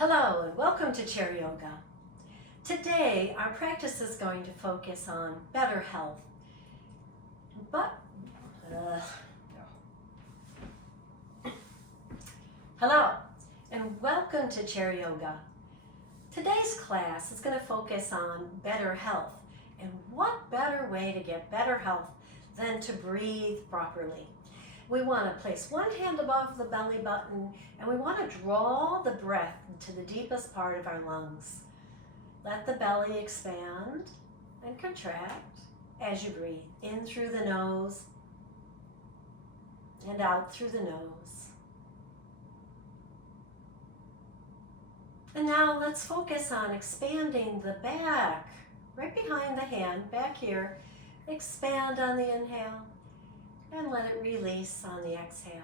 Hello and welcome to Chair Yoga. Today our practice is going to focus on better health. Hello and welcome to Chair Yoga. Today's class is going to focus on better health, and what better way to get better health than to breathe properly. We want to place one hand above the belly button and we want to draw the breath to the deepest part of our lungs. Let the belly expand and contract as you breathe, in through the nose and out through the nose. And now let's focus on expanding the back, right behind the hand, back here. Expand on the inhale and let it release on the exhale.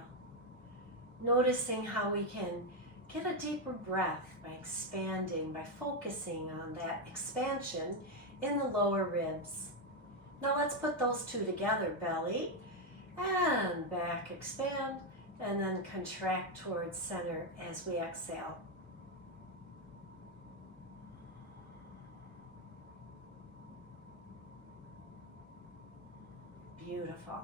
Noticing how we can get a deeper breath by expanding, by focusing on that expansion in the lower ribs. Now let's put those two together, belly and back, expand, and then contract towards center as we exhale. Beautiful.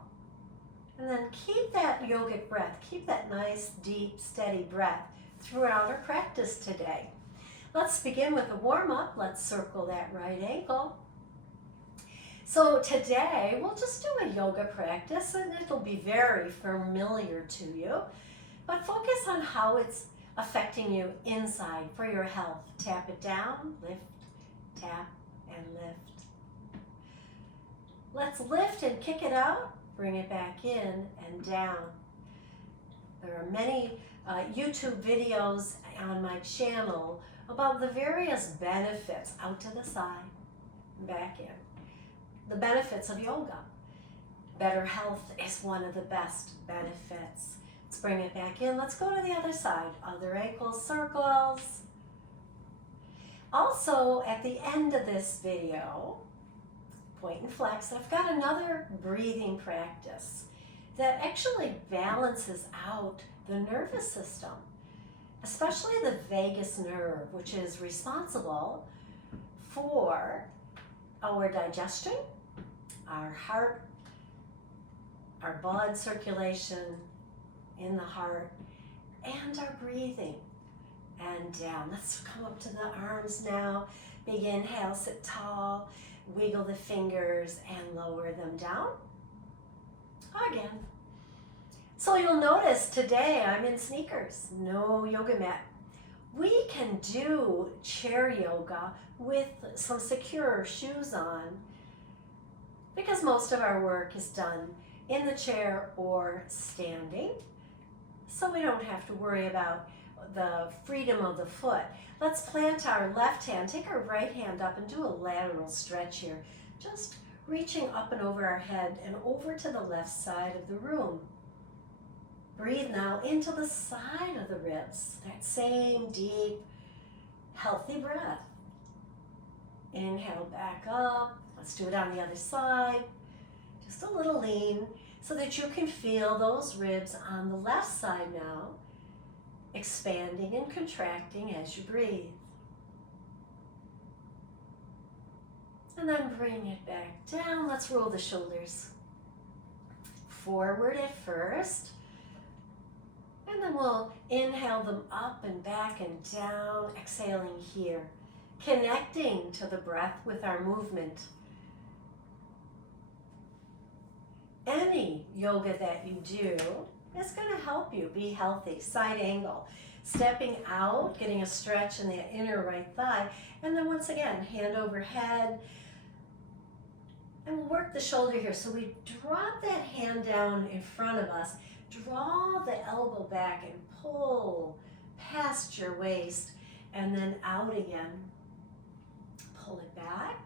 And then keep that yogic breath, keep that nice, deep, steady breath throughout our practice today. Let's begin with a warm-up. Let's circle that right ankle. So today we'll just do a yoga practice and it'll be very familiar to you, but focus on how it's affecting you inside for your health. Tap it down, lift, tap, and lift. Let's lift and kick it out. Bring it back in and down. There are many YouTube videos on my channel about the various benefits, out to the side, back in. The benefits of yoga. Better health is one of the best benefits. Let's bring it back in. Let's go to the other side. Other ankle circles. Also, at the end of this video, point and flex, I've got another breathing practice that actually balances out the nervous system, especially the vagus nerve, which is responsible for our digestion, our heart, our blood circulation in the heart, and our breathing. And down. Let's come up to the arms now. Big inhale, sit tall. Wiggle the fingers and lower them down. Again. So you'll notice today I'm in sneakers, no yoga mat. We can do chair yoga with some secure shoes on because most of our work is done in the chair or standing. So we don't have to worry about the freedom of the foot. Let's plant our left hand, take our right hand up and do a lateral stretch here. Just reaching up and over our head and over to the left side of the room. Breathe now into the side of the ribs, that same deep, healthy breath. Inhale back up. Let's do it on the other side. Just a little lean so that you can feel those ribs on the left side now, expanding and contracting as you breathe. And then bring it back down. Let's roll the shoulders forward at first. And then we'll inhale them up and back and down, exhaling here, connecting to the breath with our movement. Any yoga that you do is going to help you be healthy. Side angle, stepping out, getting a stretch in the inner right thigh, and then once again, hand over head, and we'll work the shoulder here. So we drop that hand down in front of us, draw the elbow back and pull past your waist, and then out again. Pull it back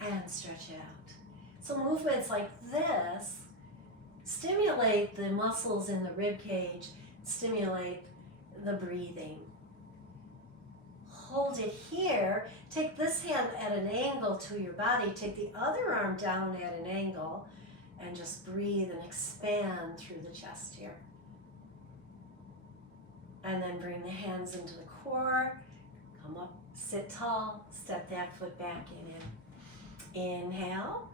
and stretch it out. So movements like this stimulate the muscles in the rib cage, stimulate the breathing. Hold it here. Take this hand at an angle to your body. Take the other arm down at an angle and just breathe and expand through the chest here. And then bring the hands into the core. Come up, sit tall, step that foot back in. Inhale,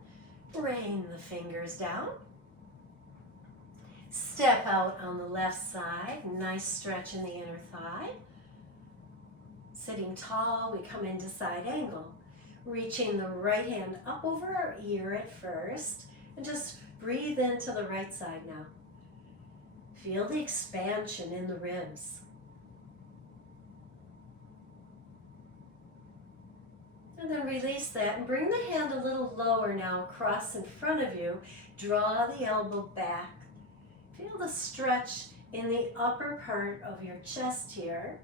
rain the fingers down. Step out on the left side, nice stretch in the inner thigh. Sitting tall, we come into side angle. Reaching the right hand up over our ear at first, and just breathe into the right side now. Feel the expansion in the ribs. And then release that and bring the hand a little lower now, across in front of you. Draw the elbow back. Feel the stretch in the upper part of your chest here.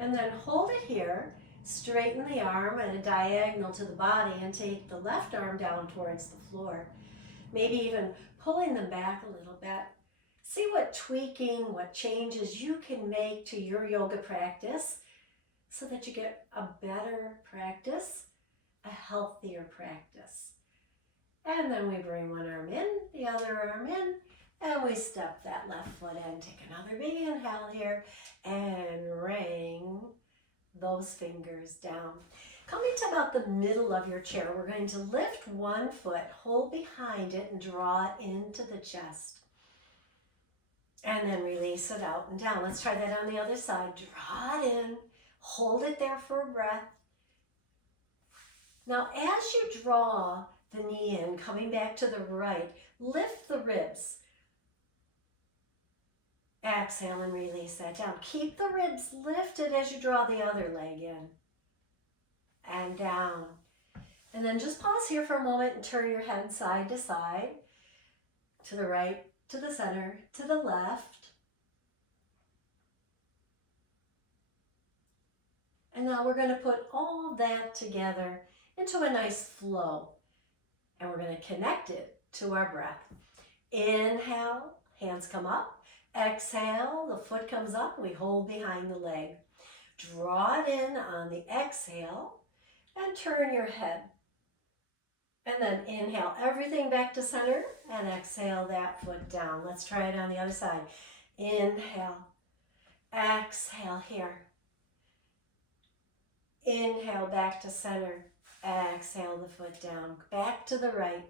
And then hold it here, straighten the arm at a diagonal to the body and take the left arm down towards the floor. Maybe even pulling them back a little bit. See what tweaking, what changes you can make to your yoga practice so that you get a better practice, a healthier practice. And then we bring one arm in, the other arm in, and we step that left foot in. Take another big inhale here and rain those fingers down. Coming to about the middle of your chair, we're going to lift one foot, hold behind it, and draw it into the chest. And then release it out and down. Let's try that on the other side. Draw it in, hold it there for a breath. Now, as you draw the knee in, coming back to the right, lift the ribs. Exhale and release that down. Keep the ribs lifted as you draw the other leg in and down. And then just pause here for a moment and turn your head side to side, to the right, to the center, to the left. And now we're going to put all that together into a nice flow. And we're going to connect it to our breath. Inhale, hands come up. Exhale, the foot comes up, we hold behind the leg. Draw it in on the exhale and turn your head. And then inhale everything back to center and exhale that foot down. Let's try it on the other side. Inhale, exhale here. Inhale back to center, exhale the foot down, back to the right.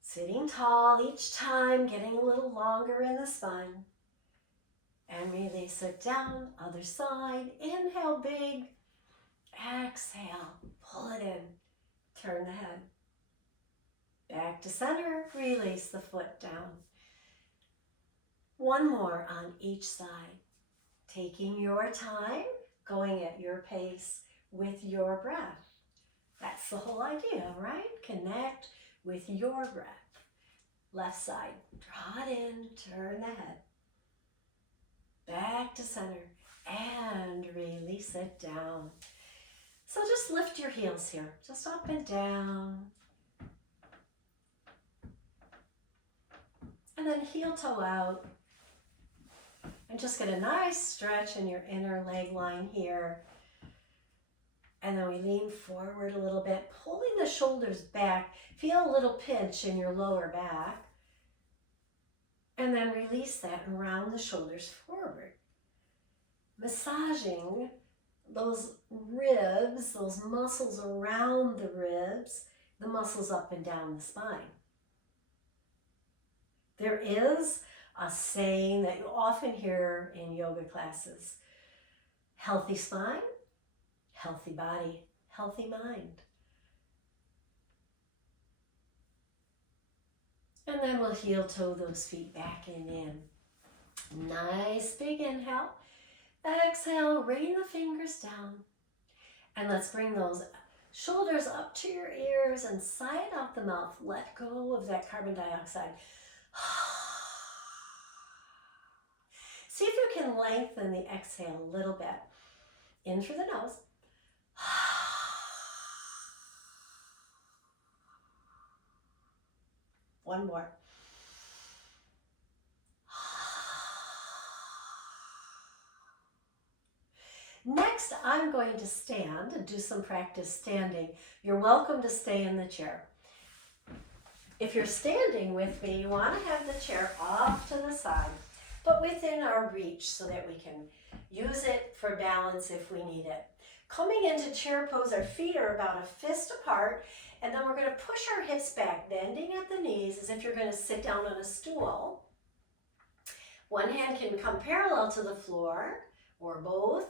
Sitting tall each time, getting a little longer in the spine. And release it down, other side. Inhale big, exhale, pull it in, turn the head. Back to center, release the foot down. One more on each side. Taking your time, going at your pace with your breath. That's the whole idea, right? Connect with your breath. Left side, draw it in, turn the head. Back to center and release it down. So just lift your heels here, just up and down. And then heel toe out. And just get a nice stretch in your inner leg line here. And then we lean forward a little bit, pulling the shoulders back. Feel a little pinch in your lower back. And then release that and round the shoulders forward. Massaging those ribs, those muscles around the ribs, the muscles up and down the spine. There is a saying that you often hear in yoga classes. Healthy spine, healthy body, healthy mind. And then we'll heel toe those feet back and in. Nice big inhale. Exhale, rain the fingers down. And let's bring those shoulders up to your ears and sigh out the mouth. Let go of that carbon dioxide. See if you can lengthen the exhale a little bit. In through the nose. One more. Next, I'm going to stand and do some practice standing. You're welcome to stay in the chair. If you're standing with me, you want to have the chair off to the side, but within our reach so that we can use it for balance if we need it. Coming into chair pose, our feet are about a fist apart, and then we're going to push our hips back, bending at the knees as if you're going to sit down on a stool. One hand can come parallel to the floor, or both.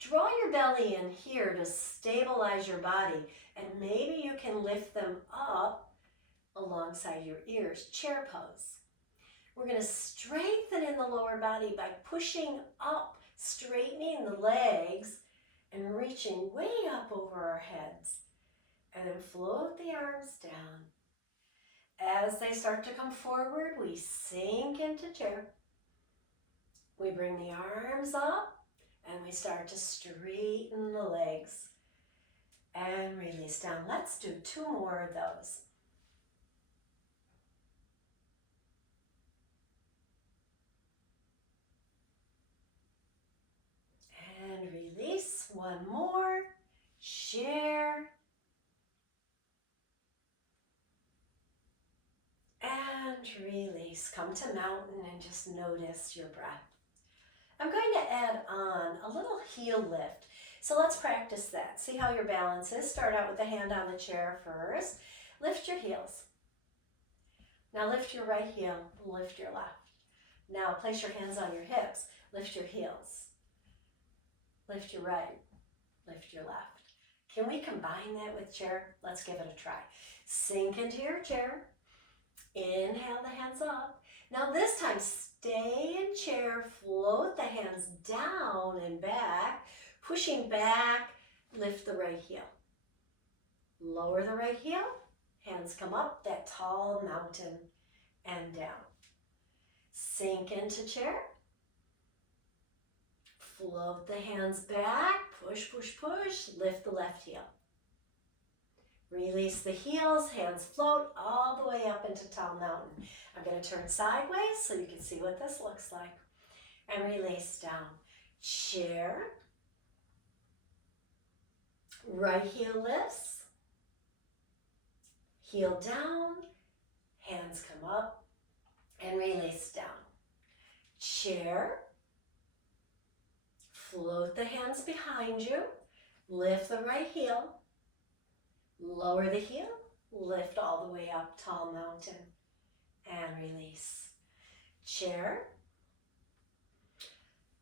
Draw your belly in here to stabilize your body, and maybe you can lift them up alongside your ears, chair pose. We're going to strengthen in the lower body by pushing up, straightening the legs, and reaching way up over our heads. And then float the arms down. As they start to come forward, we sink into chair. We bring the arms up, and we start to straighten the legs. And release down. Let's do 2 more of those. And release. 1 more. Share. And release. Come to mountain and just notice your breath. I'm going to add on a little heel lift. So let's practice that. See how your balance is. Start out with the hand on the chair first. Lift your heels. Now lift your right heel, lift your left. Now place your hands on your hips. Lift your heels. Lift your right, lift your left. Can we combine that with chair? Let's give it a try. Sink into your chair. Inhale the hands up. Now this time, stay in chair, float the hands down and back. Pushing back, lift the right heel. Lower the right heel, hands come up, that tall mountain, and down. Sink into chair. Float the hands back, push, push, push, lift the left heel. Release the heels, hands float all the way up into tall mountain. I'm going to turn sideways so you can see what this looks like. And release down. Chair. Right heel lifts. Heel down. Hands come up. And release down. Chair. Float the hands behind you. Lift the right heel. Lower the heel, lift all the way up, tall mountain, and release. Chair.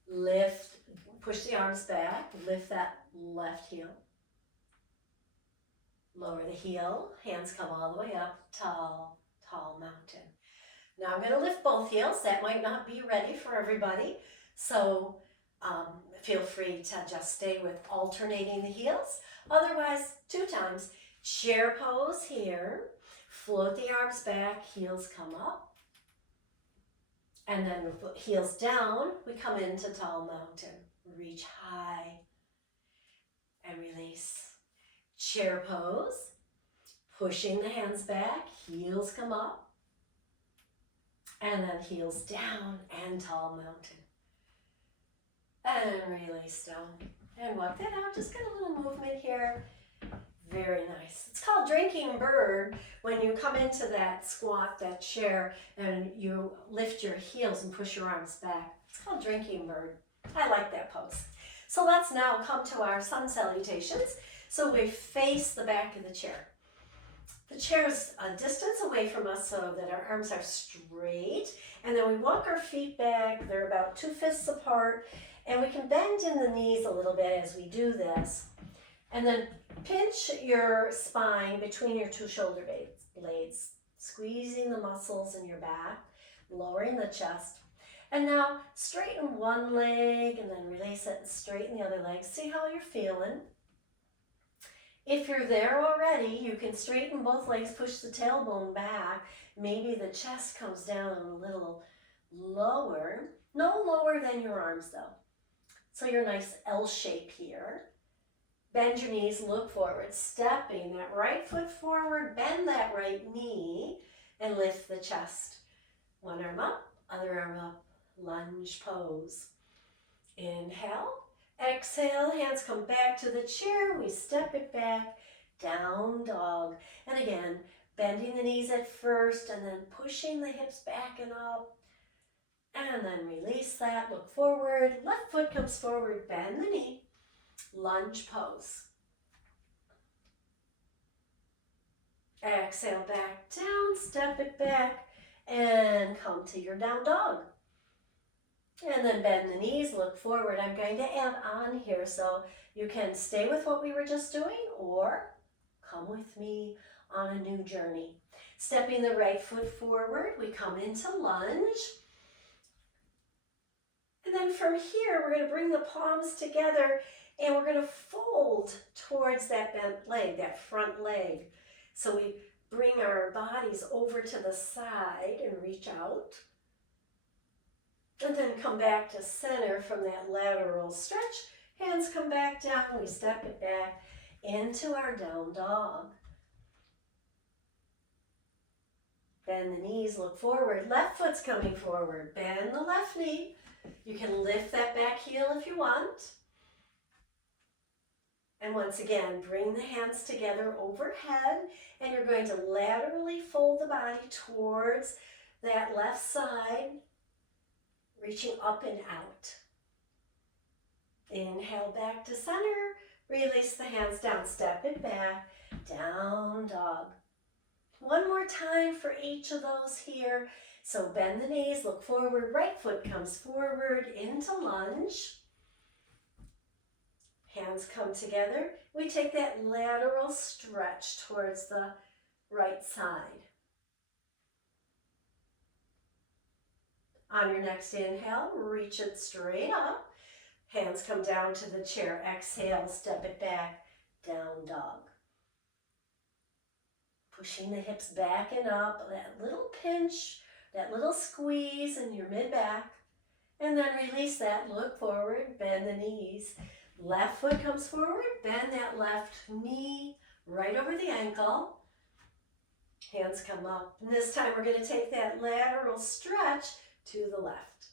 Lift, push the arms back, lift that left heel. Lower the heel, hands come all the way up, tall, tall mountain. Now I'm going to lift both heels. That might not be ready for everybody, so feel free to just stay with alternating the heels. Otherwise, 2 times. Chair pose here, float the arms back, heels come up, and then heels down, we come into tall mountain, reach high, and release. Chair pose, pushing the hands back, heels come up, and then heels down and tall mountain, and release down, and walk that out, just get a little movement here. Very nice. It's called drinking bird when you come into that squat, that chair, and you lift your heels and push your arms back. It's called drinking bird. I like that pose. So let's now come to our sun salutations. So we face the back of the chair. The chair is a distance away from us so that our arms are straight, and then we walk our feet back. They're about 2 fists apart, and we can bend in the knees a little bit as we do this. And then pinch your spine between your 2 shoulder blades, squeezing the muscles in your back, lowering the chest. And now straighten one leg and then release it and straighten the other leg. See how you're feeling. If you're there already, you can straighten both legs, push the tailbone back. Maybe the chest comes down a little lower. No lower than your arms though. So you're nice L shape here. Bend your knees, look forward, stepping that right foot forward, bend that right knee, and lift the chest. One arm up, other arm up, lunge pose. Inhale, exhale, hands come back to the chair, we step it back, down dog. And again, Bending the knees at first and then pushing the hips back and up. And then release that, look forward, left foot comes forward, bend the knee, lunge pose. Exhale back down, step it back, and come to your down dog. And then bend the knees, look forward. I'm going to add on here, so you can stay with what we were just doing or come with me on a new journey. Stepping the right foot forward, we come into lunge. And then from here, we're going to bring the palms together and we're going to fold towards that bent leg, that front leg. So we bring our bodies over to the side and reach out. And then come back to center from that lateral stretch. Hands come back down. We step it back into our down dog. Bend the knees, look forward. Left foot's coming forward. Bend the left knee. You can lift that back heel if you want. And once again, bring the hands together overhead. And you're going to laterally fold the body towards that left side, reaching up and out. Inhale back to center. Release the hands down. Step it back. Down dog. One more time for each of those here. So bend the knees, look forward. Right foot comes forward into lunge. Hands come together. We take that lateral stretch towards the right side. On your next inhale, reach it straight up. Hands come down to the chair. Exhale, step it back, down dog. Pushing the hips back and up, that little pinch, that little squeeze in your mid-back. And then release that, look forward, bend the knees. Left foot comes forward, bend that left knee right over the ankle. Hands come up. And this time we're going to take that lateral stretch to the left.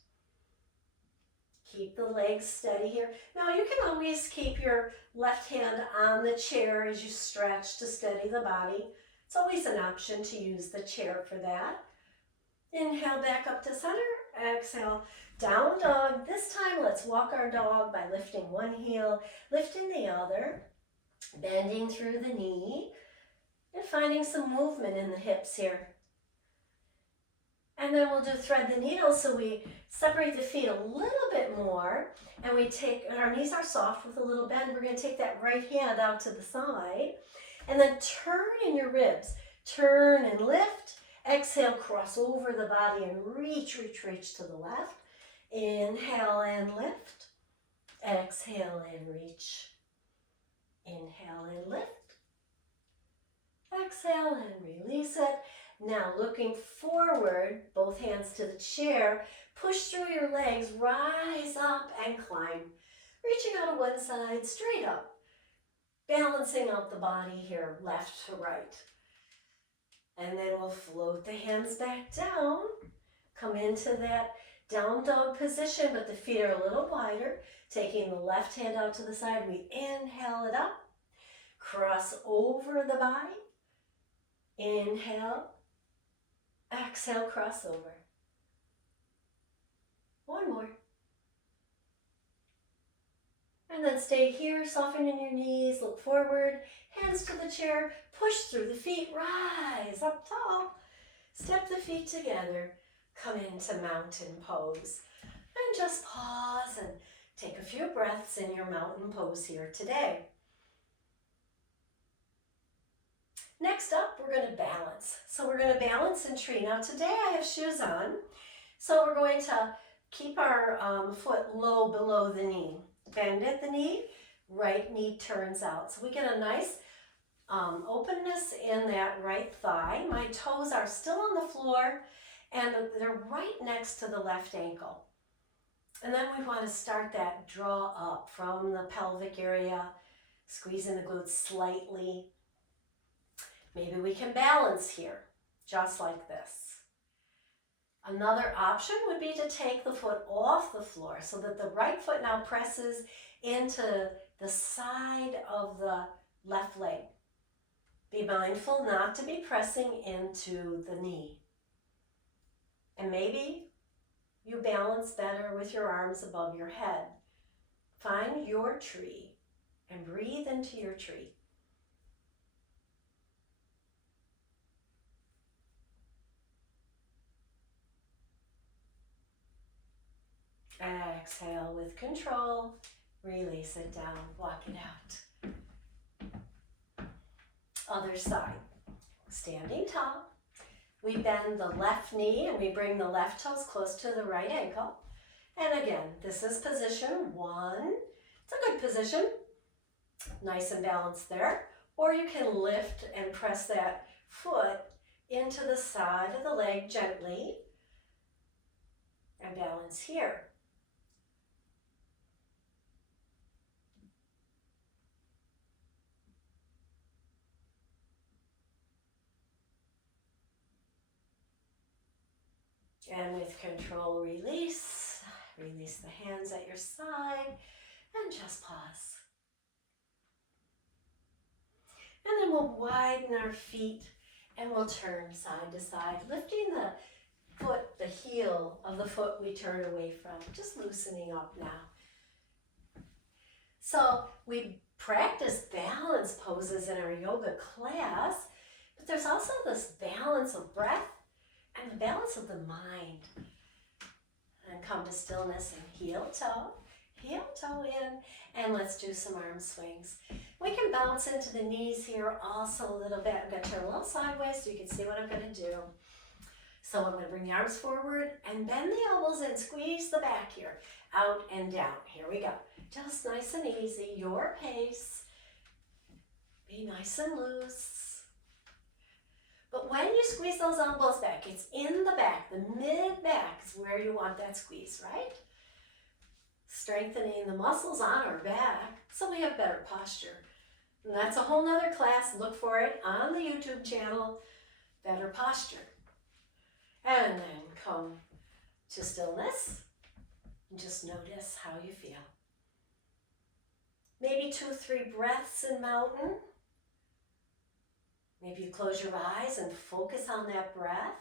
Keep the legs steady here. Now you can always keep your left hand on the chair as you stretch to steady the body. It's always an option to use the chair for that. Inhale back up to center. Exhale, down dog. This time let's walk our dog by lifting one heel, lifting the other, bending through the knee, and finding some movement in the hips here. And then we'll do thread the needle, so we separate the feet a little bit more, and we take, our knees are soft with a little bend. We're going to take that right hand out to the side, and then turn in your ribs. Turn and lift. Exhale, cross over the body and reach, reach, reach to the left. Inhale and lift. Exhale and reach. Inhale and lift. Exhale and release it. Now looking forward, both hands to the chair. Push through your legs, rise up and climb. Reaching out to one side, straight up. Balancing out the body here, left to right. And then we'll float the hands back down. Come into that down dog position, but the feet are a little wider. Taking the left hand out to the side, we inhale it up. Cross over the body. Inhale. Exhale, cross over. One more. And then stay here, soften in your knees, look forward, hands to the chair, push through the feet, rise up tall. Step the feet together, come into mountain pose. And just pause and take a few breaths in your mountain pose here today. Next up, we're going to balance. So we're going to balance in tree. Now today I have shoes on, so we're going to keep our foot low below the knee. Bend at the knee, right knee turns out. So we get a nice openness in that right thigh. My toes are still on the floor and they're right next to the left ankle. And then we want to start that draw up from the pelvic area, squeezing the glutes slightly. Maybe we can balance here, just like this. Another option would be to take the foot off the floor so that the right foot now presses into the side of the left leg. Be mindful not to be pressing into the knee. And maybe you balance better with your arms above your head. Find your tree and breathe into your tree. Exhale with control. Release it down. Walk it out. Other side. Standing tall. We bend the left knee and we bring the left toes close to the right ankle. And again, this is position 1. It's a good position. Nice and balanced there. Or you can lift and press that foot into the side of the leg gently and balance here. And with control, release. Release the hands at your side and just pause. And then we'll widen our feet and we'll turn side to side, lifting the foot, the heel of the foot we turn away from, just loosening up now. So we practice balance poses in our yoga class, but there's also this balance of breath and the balance of the mind. And come to stillness and heel toe in, and let's do some arm swings. We can bounce into the knees here also a little bit. I'm going to turn a little sideways so you can see what I'm going to do. So I'm going to bring the arms forward and bend the elbows and squeeze the back here, out and down. Here we go. Just nice and easy, your pace. Be nice and loose. But when you squeeze those elbows back, it's in the back, the mid-back is where you want that squeeze, right? Strengthening the muscles on our back so we have better posture. And that's a whole nother class. Look for it on the YouTube channel, Better Posture. And then come to stillness and just notice how you feel. Maybe 2-3 breaths in mountain. Maybe you close your eyes and focus on that breath.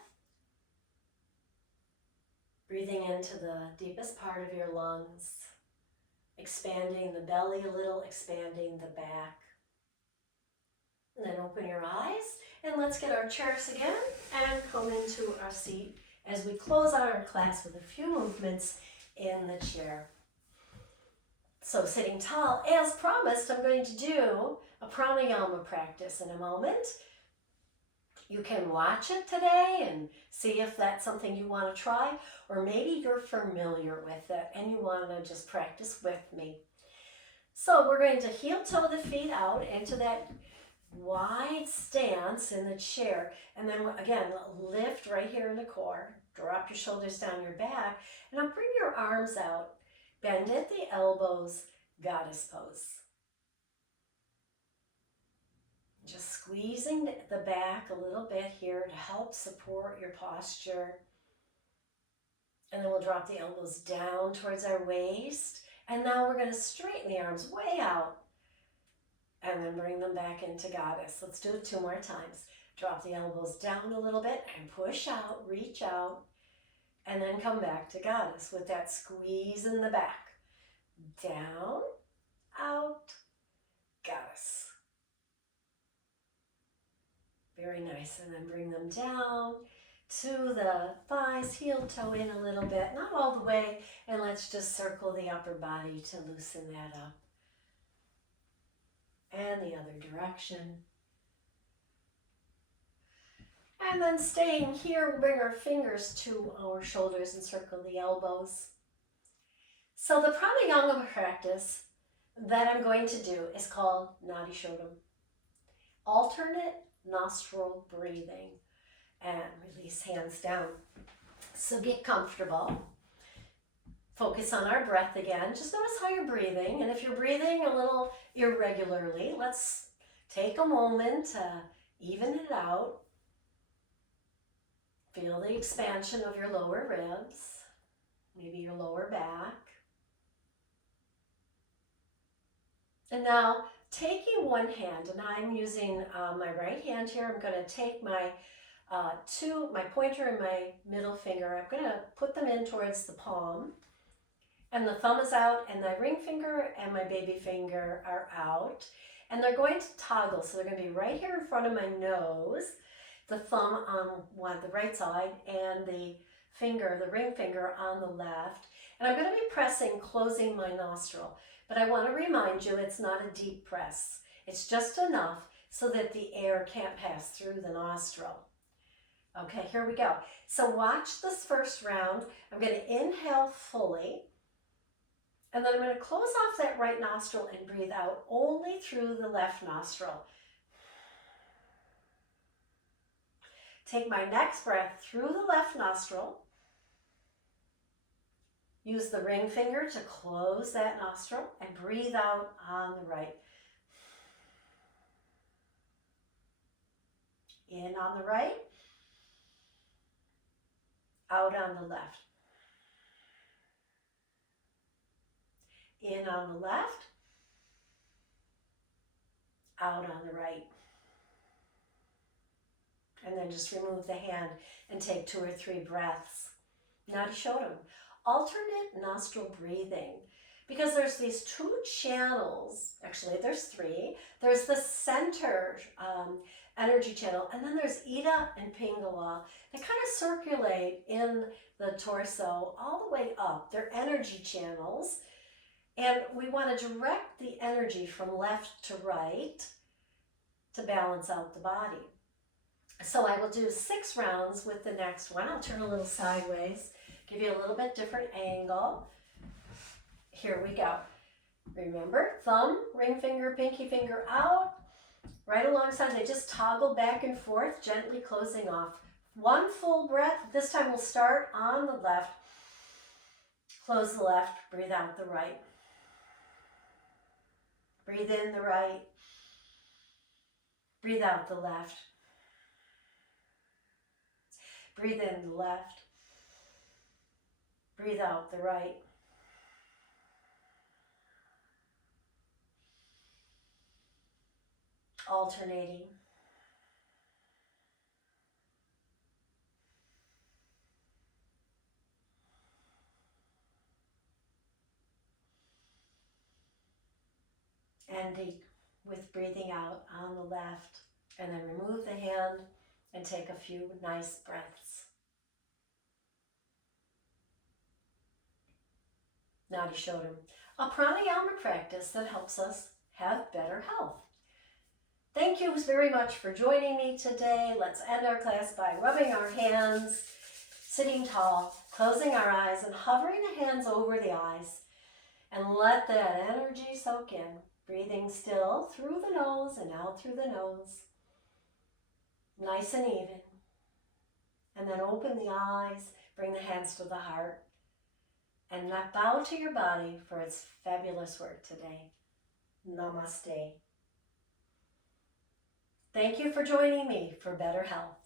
Breathing into the deepest part of your lungs. Expanding the belly a little, expanding the back. And then open your eyes and let's get our chairs again and come into our seat as we close out our class with a few movements in the chair. So sitting tall, as promised, I'm going to do a pranayama practice in a moment. You can watch it today and see if that's something you want to try, or maybe you're familiar with it and you want to just practice with me. So we're going to heel toe the feet out into that wide stance in the chair, and then again lift right here in the core, drop your shoulders down your back, and now bring your arms out, bend at the elbows, goddess pose. Just squeezing the back a little bit here to help support your posture. And then we'll drop the elbows down towards our waist. And now we're going to straighten the arms way out. And then bring them back into goddess. Let's do it 2 more times. Drop the elbows down a little bit and push out, reach out. And then come back to goddess with that squeeze in the back. Down, out, goddess. Very nice. And then bring them down to the thighs, heel toe in a little bit, not all the way. And let's just circle the upper body to loosen that up. And the other direction. And then staying here, we'll bring our fingers to our shoulders and circle the elbows. So the pranayama practice that I'm going to do is called Nadi Shodham. Alternate nostril breathing. And release hands down. So get comfortable. Focus on our breath again. Just notice how you're breathing. And if you're breathing a little irregularly, let's take a moment to even it out. Feel the expansion of your lower ribs, maybe your lower back. And now taking one hand, and I'm using my right hand here. I'm going to take my my pointer and my middle finger. I'm going to put them in towards the palm, and the thumb is out, and the ring finger and my baby finger are out, and they're going to toggle. So they're going to be right here in front of my nose, the thumb on the right side, and the ring finger on the left. And I'm going to be pressing, closing my nostril. But I want to remind you, it's not a deep press. It's just enough so that the air can't pass through the nostril. Okay, here we go. So watch this first round. I'm going to inhale fully, and then I'm going to close off that right nostril and breathe out only through the left nostril. Take my next breath through the left nostril. Use the ring finger to close that nostril and breathe out on the right. In on the right, out on the left. In on the left, out on the right. And then just remove the hand and take 2 or 3 breaths. Natishodam. Alternate nostril breathing, because there's these 2 channels, actually there's 3. There's the center energy channel, and then there's Ida and Pingala that kind of circulate in the torso all the way up. They're energy channels, and we want to direct the energy from left to right to balance out the body. So I will do 6 rounds with the next one. I'll turn a little sideways, give you a little bit different angle. Here we go. Remember, thumb, ring finger, pinky finger out, right alongside. They just toggle back and forth, gently closing off. 1 full breath. This time we'll start on the left. Close the left, breathe out the right. Breathe in the right. Breathe out the left. Breathe in the left. Breathe out the right. Alternating. Ending with breathing out on the left, and then remove the hand and take a few nice breaths. Natishodam, a pranayama practice that helps us have better health. Thank you very much for joining me today. Let's end our class by rubbing our hands, sitting tall, closing our eyes, and hovering the hands over the eyes. And let that energy soak in. Breathing still through the nose and out through the nose. Nice and even. And then open the eyes, bring the hands to the heart, and bow to your body for its fabulous work today. Namaste. Thank you for joining me for better health.